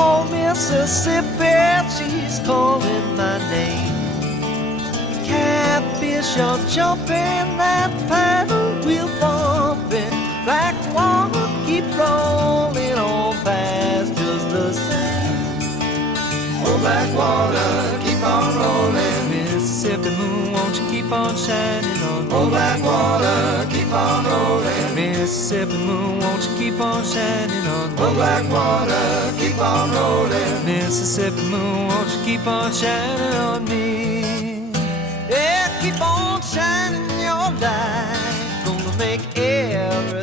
Oh, Mississippi, she's calling my name. Catfish are jumping, that paddle wheel bumping. Black water keep rolling on fast just the same. Oh, black water, keep on rolling. Mississippi moon, won't you keep on shining on me? Oh, black water, keep on rolling. Mississippi moon, won't you keep on shining on me? Oh, black water, keep on rolling. Mississippi moon, won't you keep on shining on me? Yeah, keep on shining your light, gonna make everything